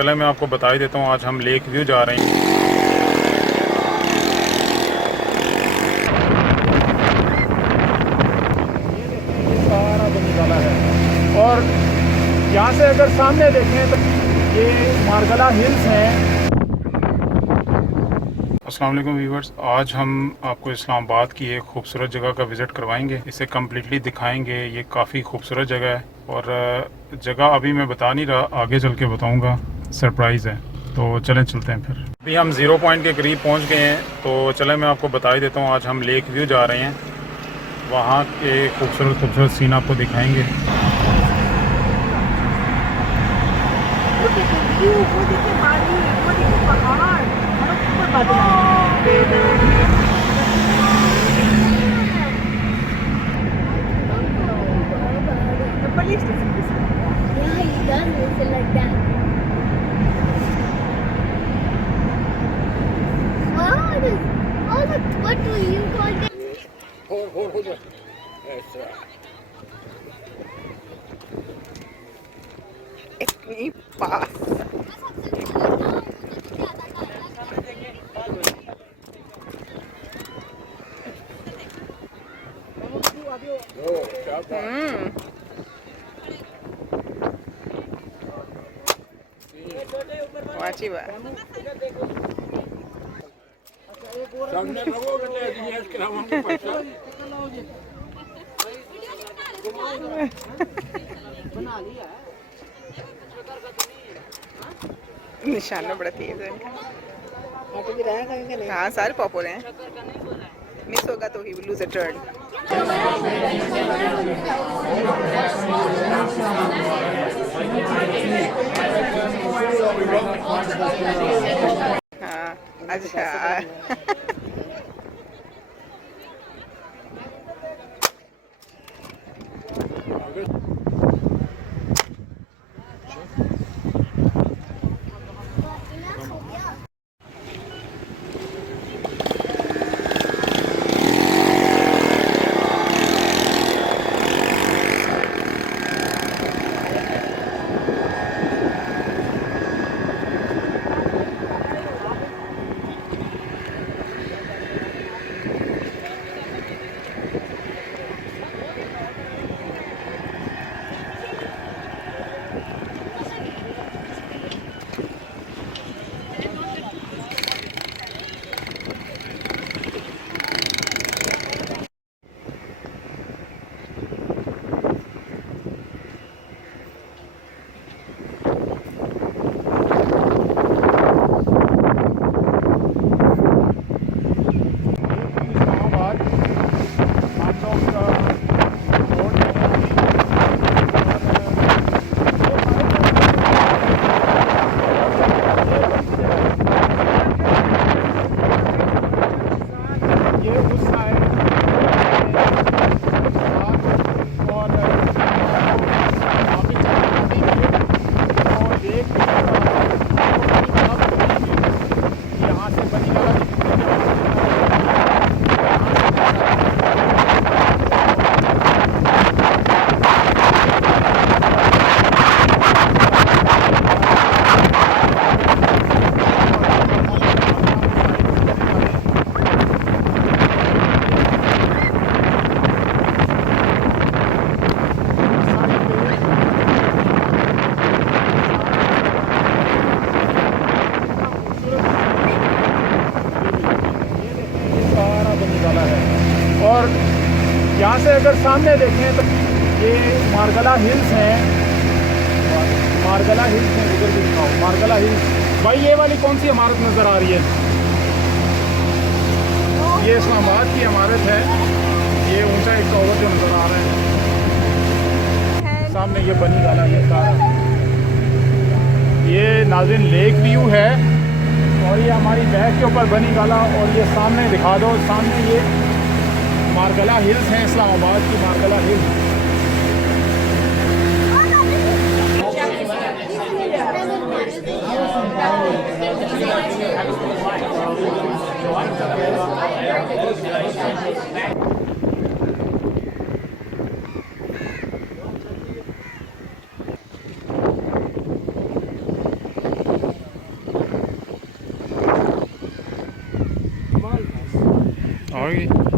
चले मैं आपको बता ही देता हूँ, आज हम लेक व्यू जा रहे हैं। ये सारा बनी गाला है और यहाँ से अगर सामने देखें तो ये मारगला हिल्स हैं। अस्सलाम वालेकुम व्यूवर्स, आज हम आपको इस्लामाबाद की एक खूबसूरत जगह का विज़िट करवाएंगे, इसे कम्प्लीटली दिखाएंगे। ये काफ़ी खूबसूरत जगह है और जगह अभी मैं बता नहीं रहा, आगे चल के बताऊँगा, सरप्राइज़ है। तो चलें चलते हैं। फिर अभी हम ज़ीरो पॉइंट के करीब पहुँच गए हैं, तो चलें मैं आपको बता ही देता हूँ, आज हम लेक व्यू जा रहे हैं। वहाँ के खूबसूरत खूबसूरत सीन आपको दिखाएँगे। वो देखिए बानी, वो देखिए पहाड़, ऊपर The police station. Yeah, he does whistle like that. Oh, what do you call that? Hold. इतनी पास अच्छी बात। निशाना बड़ा तेज है इनका। हाँ, सारे पॉपुलर हैं। मिस होगा तो he will lose a turn. हाँ, अच्छा। और यहाँ से अगर सामने देखें तो ये मारगला हिल्स हैं। मारगला हिल्स हैं, उधर भी दिखाओ मारगला हिल्स। भाई ये वाली कौन सी इमारत नज़र आ रही है? ये इस्लामाबाद की इमारत है। ये ऊंचा एक टावर जो नज़र आ रहा है सामने, ये बनी गाला है सारा। ये नाज़रीन लेक व्यू है और ये हमारी बैग के ऊपर बनी गाला, और ये सामने दिखा दो, सामने ये मारगला हिल्स हैं, इस्लामाबाद की मारगला हिल्स। आ गई